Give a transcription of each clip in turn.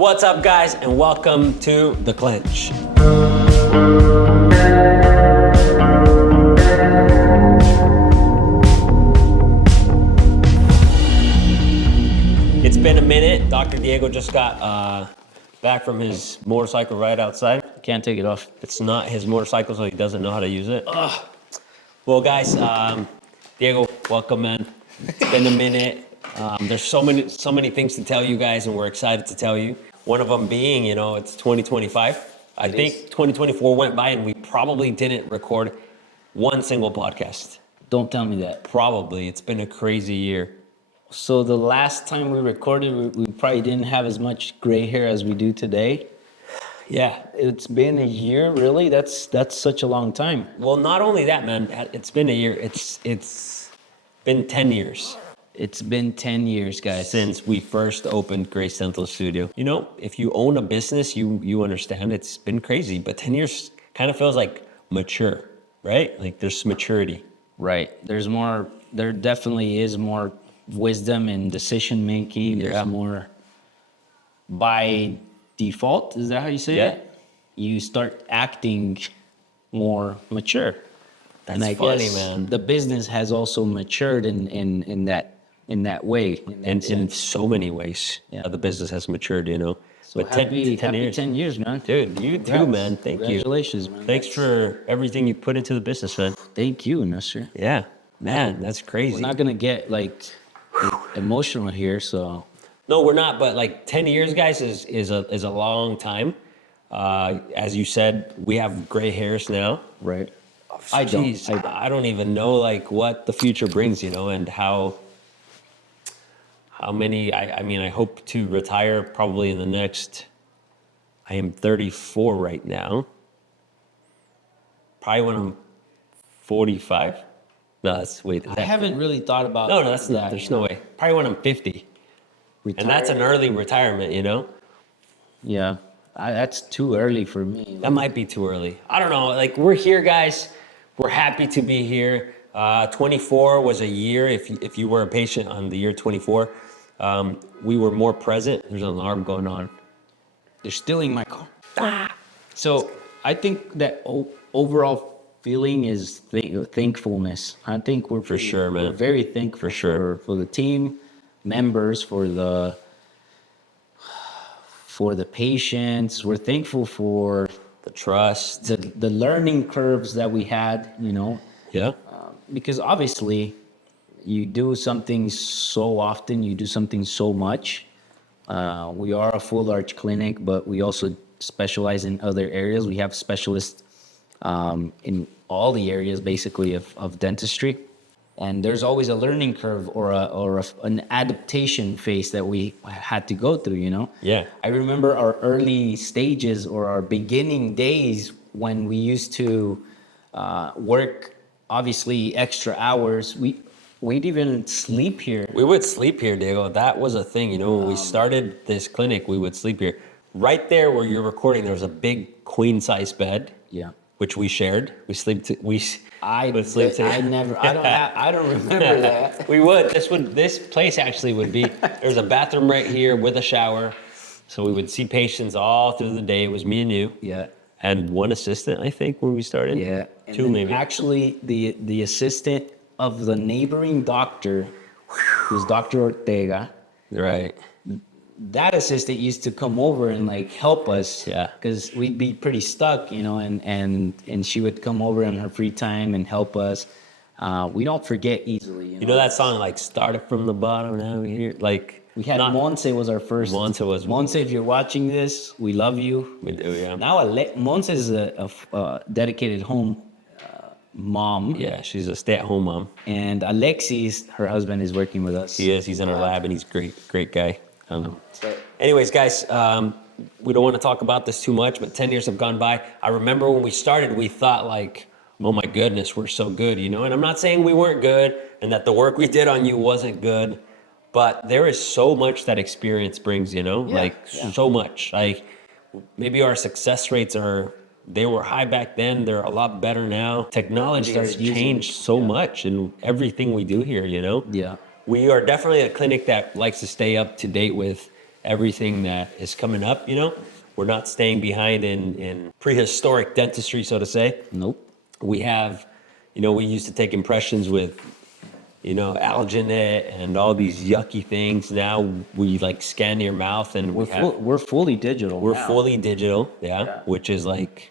What's up, guys, and welcome to the Clench. It's been a minute. Dr. Diego just got back from his motorcycle ride outside. Can't take it off. It's not his motorcycle, so he doesn't know how to use it. Well, guys, Diego, welcome, man. It's been a minute. There's so many things to tell you guys, and we're excited to tell you. One of them being, it's 2025. I think 2024 went by, and we probably didn't record one single podcast. Don't tell me that. Probably. It's been a crazy year. So the last time we recorded, we probably didn't have as much gray hair as we do today. Yeah. It's been a year, really? That's such a long time. Well, not only that, man. It's been a year. It's been 10 years. It's been 10 years, guys. Since we first opened Grace Dental Studio. If you own a business, you understand it's been crazy, but 10 years kind of feels like mature, right? Like there's maturity. Right. There definitely is more wisdom in decision making. There's more by default. Is that how you say it? You start acting more mature. That's funny, man. The business has also matured in that way. In so many ways. Yeah, the business has matured, So but happy 10 years. 10 years, man. Dude, you too, man. Thank you. Congratulations, man. Thanks for everything you put into the business, man. Thank you, Nasser. Yeah, man, that's crazy. We're not gonna get emotional here, so. No, we're not. But 10 years, guys, is a long time. As you said, we have gray hairs now. Right. I don't even know what the future brings, and how many. I hope to retire probably in the next. I am 34 right now. Probably when I'm 45. No, that's wait. I haven't really thought about. No, that's not. There's no way. Probably when I'm 50. Retire. And that's an early retirement, Yeah, that's too early for me. That might be too early. I don't know. We're here, guys. We're happy to be here. 24 was a year. If you were a patient on the year 24, we were more present. There's an alarm going on. They're stealing my car. So I think that overall feeling is thankfulness. I think we're for sure, man. We're very thankful for sure for the team members, for the patients. We're thankful for the trust, the learning curves that we had, Yeah. Because obviously you do something so often, you do something so much. We are a full arch clinic, but we also specialize in other areas. We have specialists in all the areas basically of dentistry. And there's always a learning curve or an adaptation phase that we had to go through, Yeah. I remember our early stages or our beginning days when we used to work, obviously, extra hours. We'd even sleep here. We would sleep here, Diego. That was a thing, when we started this clinic, we would sleep here. Right there where you're recording, there was a big queen-size bed. Yeah. Which we shared. I don't remember that. We would. This place actually would be. There's a bathroom right here with a shower, so we would see patients all through the day. It was me and you. Yeah. And one assistant, I think, when we started. Yeah. Two maybe. Actually, the assistant of the neighboring doctor, who's Dr. Ortega. Right. That assistant used to come over and help us, because we'd be pretty stuck, and she would come over in her free time and help us. We don't forget easily. You know that song, started from the bottom, now we're here? We had Monse was our first. Monse, if you're watching this, we love you. We do, yeah. Now Monse is a dedicated home mom. Yeah, she's a stay-at-home mom. And Alexis, her husband, is working with us. He is. He's in our lab, and he's great guy. Anyways, guys, we don't want to talk about this too much, but 10 years have gone by. I remember when we started, we thought oh my goodness, we're so good, And I'm not saying we weren't good and that the work we did on you wasn't good, but there is so much that experience brings, so much. Maybe our success rates they were high back then. They're a lot better now. Technology has changed so much in everything we do here, Yeah. We are definitely a clinic that likes to stay up to date with everything that is coming up, you know. We're not staying behind in prehistoric dentistry, so to say. Nope. We have, you know, we used to take impressions with, you know, alginate and all these yucky things. Now we like scan your mouth and We're fully digital. we're now. fully digital, Yeah. which is like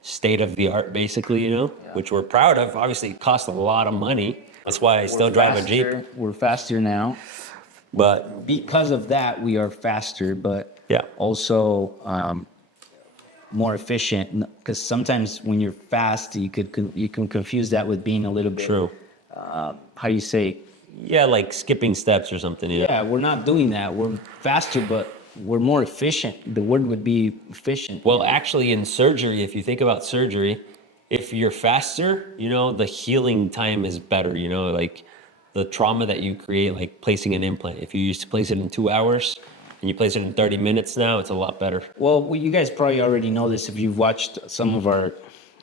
state of the art, basically, you know, which we're proud of. Obviously, it costs a lot of money. That's why I still drive a Jeep. We're faster now. But Because of that, we are faster, but yeah, also more efficient. Because sometimes when you're fast, you can confuse that with being a little bit. true. How do you say? Yeah, like skipping steps or something, you know? Yeah, we're not doing that. We're faster, but we're more efficient. The word would be efficient. Well, actually, in surgery, if you think about surgery, if you're faster, you know, the healing time is better, you know, like the trauma that you create, like placing an implant. If you used to place it in 2 hours and you place it in 30 minutes now, it's a lot better. Well, you guys probably already know this if you've watched some of our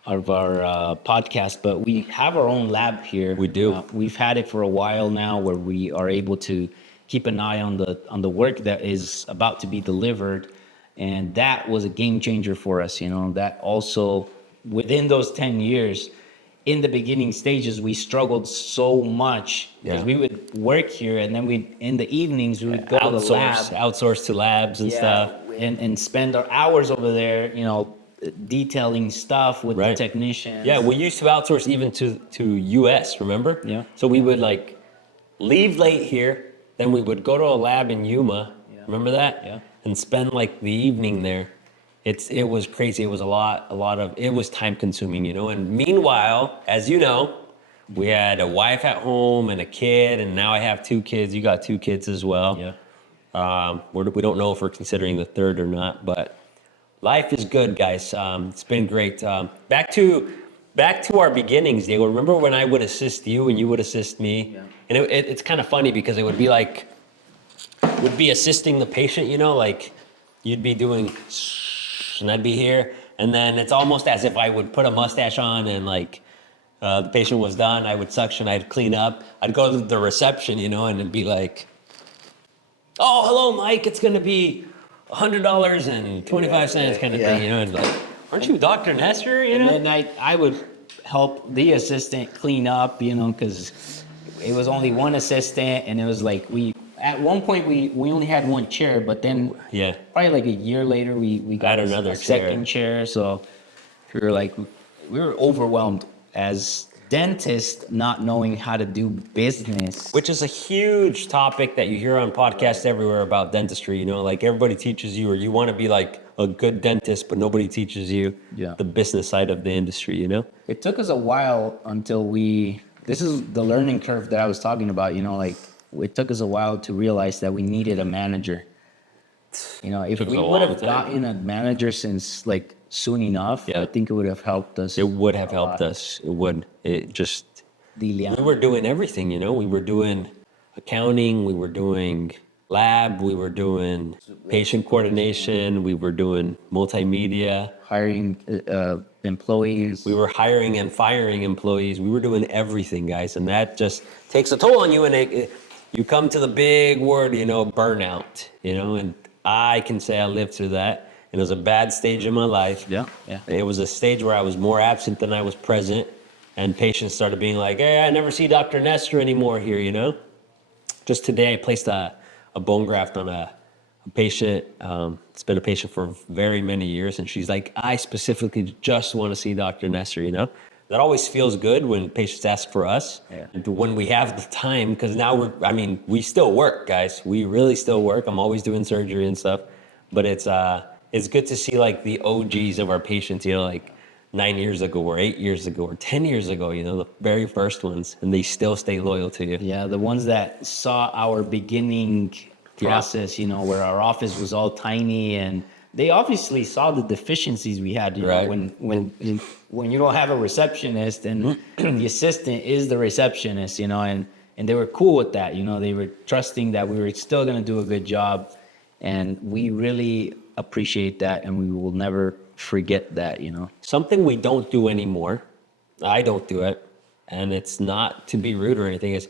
podcast, but we have our own lab here. We do. We've had it for a while now, where we are able to keep an eye on the work that is about to be delivered, and that was a game changer for us. You know, that also within those 10 years, in the beginning stages, we struggled so much because we would work here, and then in the evenings we would go to the lab, outsource to labs and stuff, and spend our hours over there. You know, detailing stuff with the technicians. Yeah, we used to outsource even to US, remember? Yeah. So we would like leave late here, then we would go to a lab in Yuma, remember that? Yeah. And spend like the evening there. It was crazy. It was a lot of, it was time consuming, you know? And meanwhile, as you know, we had a wife at home and a kid, and now I have 2 kids. You got 2 kids as well. Yeah. We don't know if we're considering the third or not, but life is good, guys. It's been great. Back to our beginnings, Diego. Remember when I would assist you and you would assist me? Yeah. And it's kind of funny because it would be like, would be assisting the patient, you know, like you'd be doing, and I'd be here, and then it's almost as if I would put a mustache on and like the patient was done, I would suction, I'd clean up, I'd go to the reception, you know, and it'd be like, oh, hello, Mike, it's gonna be $100.25 kind of thing, you know, and like, aren't you Dr. Nestor, you know? And then I would help the assistant clean up, you know, because it was only one assistant, and it was like at one point we only had one chair, but then probably like a year later we got another a second chair. So we were overwhelmed as dentists, not knowing how to do business. Which is a huge topic that you hear on podcasts everywhere about dentistry, you know, like everybody teaches you, or you want to be like a good dentist, but nobody teaches you the business side of the industry, you know? It took us a while until this is the learning curve that I was talking about, you know, like it took us a while to realize that we needed a manager. You know, if we would have gotten a manager since like soon enough, I think it would have helped us. It would have helped us. It would. It just, we were doing everything, you know, we were doing accounting, we were doing lab, we were doing patient coordination, we were doing multimedia. Hiring employees. We were hiring and firing employees. We were doing everything, guys. And that just takes a toll on you. And you come to the big word, you know, burnout, you know, and I can say I lived through that. And it was a bad stage in my life. Yeah. It was a stage where I was more absent than I was present. And patients started being like, hey, I never see Dr. Nestor anymore here, you know? Just today, I placed a bone graft on a patient. It's been a patient for very many years. And she's like, I specifically just want to see Dr. Nestor, you know? That always feels good when patients ask for us. Yeah. And when we have the time, because now we still work, guys. We really still work. I'm always doing surgery and stuff. But it's good to see like the OGs of our patients, you know, like 9 years ago or 8 years ago or 10 years ago, you know, the very first ones, and they still stay loyal to you. Yeah, the ones that saw our beginning process, you know, where our office was all tiny, and they obviously saw the deficiencies we had, you know, when you don't have a receptionist and the assistant is the receptionist, you know, and they were cool with that, you know, they were trusting that we were still going to do a good job, and we really appreciate that, and we will never forget that, you know. Something we don't do anymore, I don't do it, and it's not to be rude or anything, is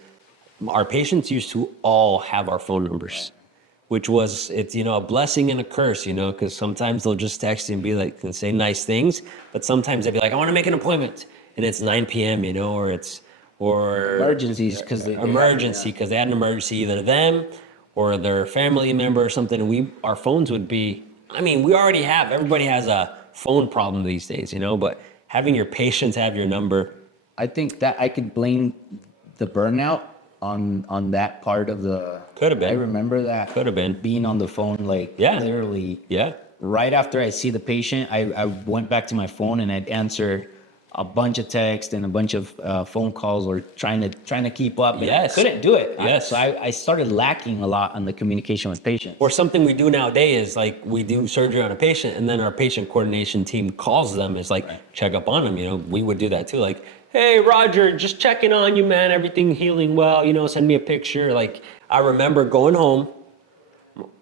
our patients used to all have our phone numbers. which was, it's, you know, a blessing and a curse, you know, because sometimes they'll just text you and be like, and say nice things, but sometimes they'll be like, I want to make an appointment, and it's 9 p.m., you know, or Emergencies because they because they had an emergency, either them or their family member or something, and our phones would be, I mean, everybody has a phone problem these days, you know, but having your patients have your number. I think that I could blame the burnout on that part of the. Could have been. I remember that. Could have been. Being on the phone, like, Yeah. literally. Yeah. Right after I see the patient, I went back to my phone and I'd answer a bunch of texts and a bunch of phone calls, or trying to keep up. And Yes. I couldn't do it. Yes. So I started lacking a lot on the communication with patients. Or something we do nowadays is like we do surgery on a patient, and then our patient coordination team calls them, is like, check up on them. You know, we would do that too. Like, hey, Roger, just checking on you, man. Everything healing well. You know, send me a picture. Like, I remember going home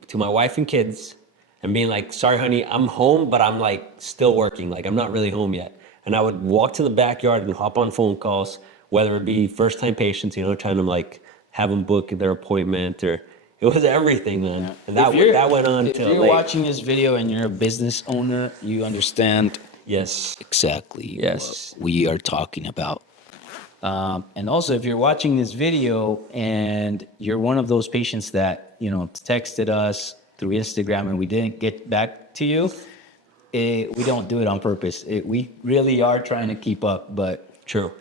to my wife and kids and being like, sorry, honey, I'm home, but I'm like still working. Like, I'm not really home yet. And I would walk to the backyard and hop on phone calls, whether it be first time patients, you know, trying to like have them book their appointment, or it was everything, man. Yeah. And that went on If till you're late. watching this video and you're a business owner, you understand Yes. exactly Yes. what we are talking about. And also, if you're watching this video and you're one of those patients that, you know, texted us through Instagram and we didn't get back to you, we don't do it on purpose. We really are trying to keep up, but True.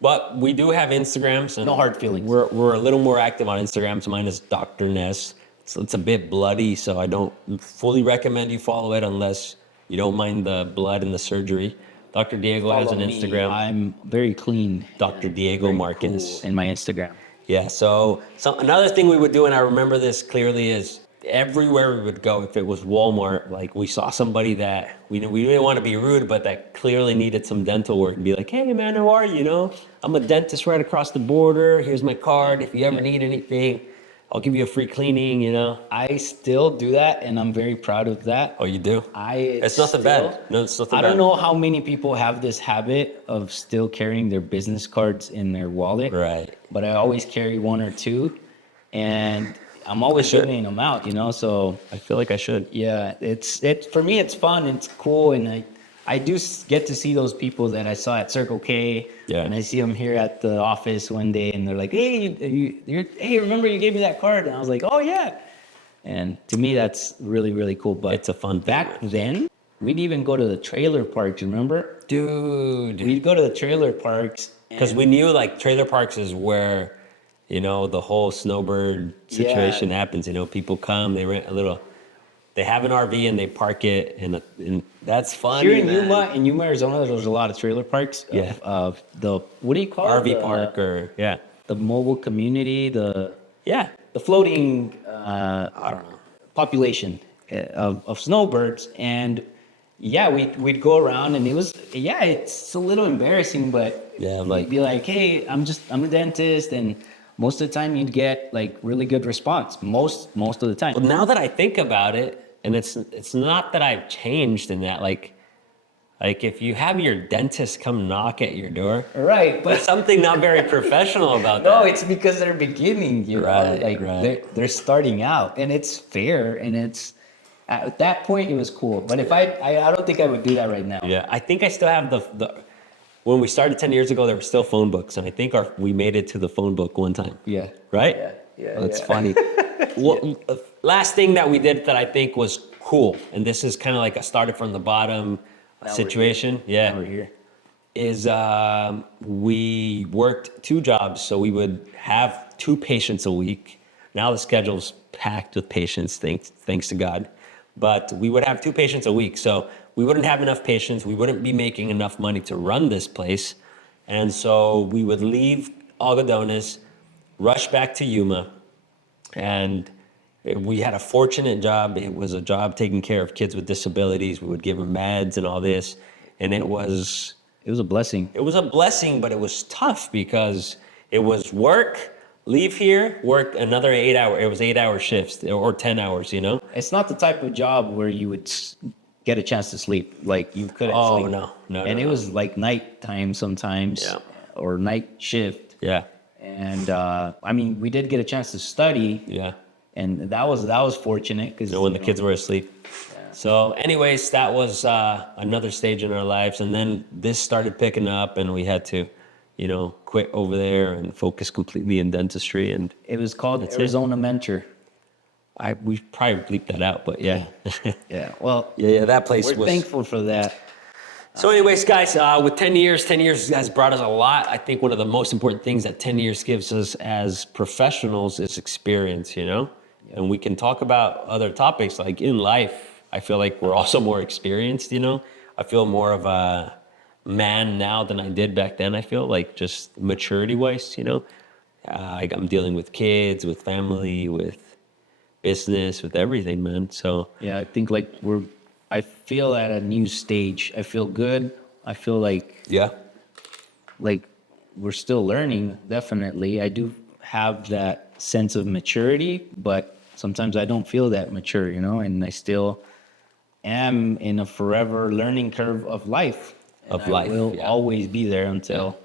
But we do have Instagrams. And no hard feelings. We're a little more active on Instagram. So mine is Dr. Ness. So it's a bit bloody, so I don't fully recommend you follow it unless you don't mind the blood and the surgery. Dr. Diego has an Follow me. Instagram. I'm very clean. Dr. Diego Very Marquez. cool in my Instagram. Yeah, so another thing we would do, and I remember this clearly, is everywhere we would go, if it was Walmart, like we saw somebody that we didn't want to be rude, but that clearly needed some dental work, and be like, hey man, how are you? You know, I'm a dentist right across the border. Here's my card. If you ever need anything, I'll give you a free cleaning, you know. I still do that, and I'm very proud of that. Oh, you do? It's nothing still- bad. No, it's nothing I bad. don't know how many people have this habit of still carrying their business cards in their wallet. Right. But I always carry one or two, and I'm always should. giving them out, you know. So I feel like I should. yeah, it's for me. It's fun. It's cool, and I do get to see those people that I saw at Circle K. Yeah. And I see them here at the office one day, and they're like, "Hey, hey, remember you gave me that card?" And I was like, "Oh yeah." And to me, that's really really cool. But It's a fun thing. back then, we'd even go to the trailer parks. Remember? Dude. We'd go to the trailer parks Because we knew like trailer parks is where, you know, the whole snowbird situation happens. You know, people come, they rent they have an RV and they park it, and that's fun. here in Yuma, Arizona. There's a lot of trailer parks. Yeah. Of the what do you call RV it? park The mobile community. yeah. The floating I don't know. population of snowbirds, and yeah, we'd go around, and it's a little embarrassing, but Yeah, you'd like- be like, hey, I'm a dentist, and most of the time you'd get like really good response most of the time. Well, now that I think about it, and it's not that I've changed in that, like if you have your dentist come knock at your door, Right, there's but something not very professional about that. no, it's because they're beginning, you know, Right, like right. they're starting out, and it's fair, and it's at that point it was cool. But if I don't think I would do that right now. Yeah, I think I still have the when we started 10 years ago, there were still phone books, and I think we made it to the phone book one time. Yeah. Right? Yeah, That's yeah. funny. Last thing that we did that I think was cool, and this is kind of like a started from the bottom Now we're situation. Yeah. Now we're here. Is we worked 2 jobs, so we would have 2 patients a week. Now the schedule's packed with patients, thanks to God. But we would have 2 patients a week, so we wouldn't have enough patients. We wouldn't be making enough money to run this place, and so we would leave Algodones, rush back to Yuma, and we had a fortunate job. It was a job taking care of kids with disabilities. We would give them meds and all this, and it was a blessing. it was a blessing, but it was tough because it was work, leave here, work another 8 hour. It was 8-hour shifts or 10 hours, you know? It's not the type of job where you would get a chance to sleep. Like you couldn't Oh, sleep. no, And it no. was like nighttime sometimes, Yeah. or night shift. Yeah, And I mean, we did get a chance to study, yeah. And that was fortunate because when the kids were asleep. So anyways, that was another stage in our lives. And then this started picking up and we had to, quit over there and focus completely in dentistry. And it was called Arizona Mentor. We probably bleeped that out, but yeah. Yeah. Well, yeah, that place we're thankful for that. So anyways, guys, with 10 years has brought us a lot. I think one of the most important things that 10 years gives us as professionals is experience, And we can talk about other topics like in life. I feel like we're also more experienced, I feel more of a man now than I did back then. I feel like just maturity-wise, I'm dealing with kids, with family, with business, with everything, man. So yeah, I think I feel at a new stage. I feel good. I feel like we're still learning. Definitely, I do have that sense of maturity, but sometimes I don't feel that mature, And I still am in a forever learning curve of life. I will always be there until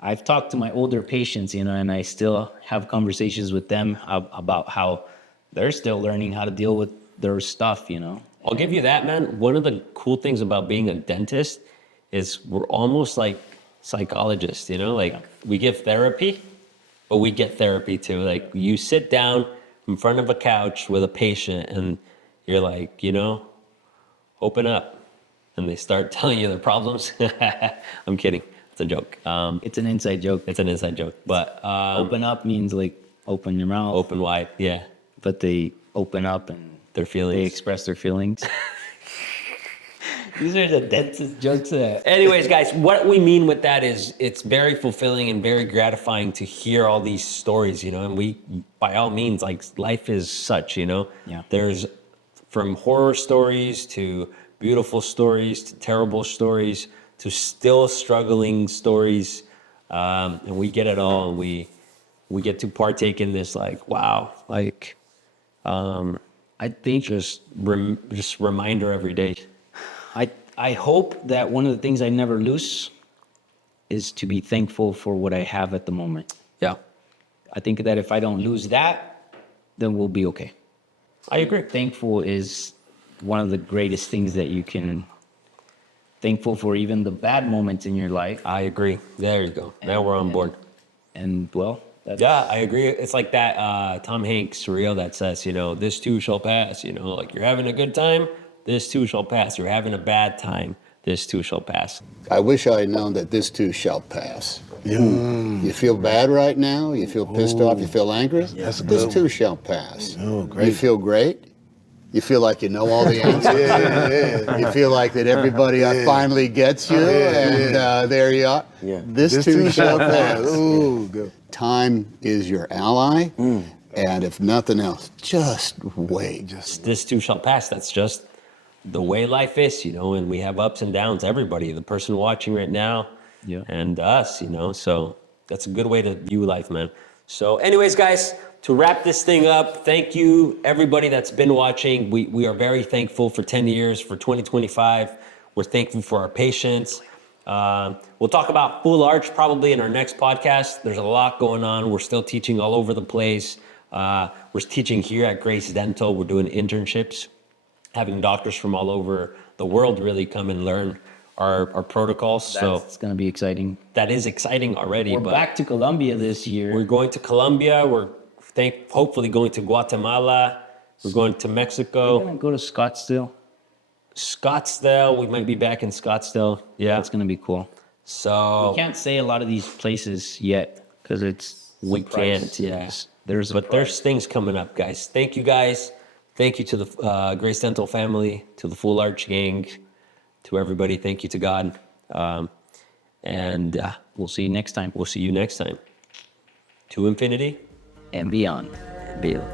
I've talked to my older patients, and I still have conversations with them about how they're still learning how to deal with their stuff, I'll give you that, man. One of the cool things about being a dentist is we're almost like psychologists, we give therapy, but we get therapy too. Like you sit down in front of a couch with a patient and you're like, open up. And they start telling you their problems. I'm kidding. It's a joke. It's an inside joke. It's an inside joke. But open up means like open your mouth. Open wide, yeah. But they open up and their feelings. They express their feelings. These are the dentist jokes. Anyways, guys, what we mean with that is it's very fulfilling and very gratifying to hear all these stories, and we, by all means, like life is such, Yeah. There's from horror stories to beautiful stories to terrible stories to still struggling stories. And we get it all. And we get to partake in this I think just reminder every day. I hope that one of the things I never lose is to be thankful for what I have at the moment. Yeah. I think that if I don't lose that, then we'll be okay. I agree. Thankful is one of the greatest things that you can. Thankful for even the bad moments in your life. I agree. There you go. Now we're on board. And well, yeah, I agree. It's like that Tom Hanks reel that says, this too shall pass. Like you're having a good time, this too shall pass. You're having a bad time, this too shall pass. I wish I had known that this too shall pass. You feel bad right now? You feel pissed off? You feel angry? That's a this good too shall pass. Oh, great. You feel great? You feel like you know all the answers. You feel like that everybody finally gets you, and there you are. Yeah. This too shall pass. Ooh, good. Time is your ally, and if nothing else, just wait. This too shall pass. That's just the way life is, and we have ups and downs, everybody, the person watching right now and us, so that's a good way to view life, man. So anyways, guys, to wrap this thing up, thank you, everybody that's been watching. We are very thankful for 10 years, for 2025. We're thankful for our patience. We'll talk about full arch probably in our next podcast. There's a lot going on. We're still teaching all over the place. We're teaching here at Grace Dental. We're doing internships, having doctors from all over the world really come and learn our protocols. That's going to be exciting. That is exciting already. We're back to Colombia this year. We're going to Colombia. We're hopefully going to Guatemala. We're going to Mexico. We're going to go to Scottsdale. We might be back in Scottsdale. Yeah. That's going to be cool. So we can't say a lot of these places yet because it's we can't. Yeah. There's things coming up, guys. Thank you, guys. Thank you to the Grace Dental family, to the Full Arch gang, to everybody. Thank you to God. And we'll see you next time. We'll see you next time. To infinity and beyond. Beyond.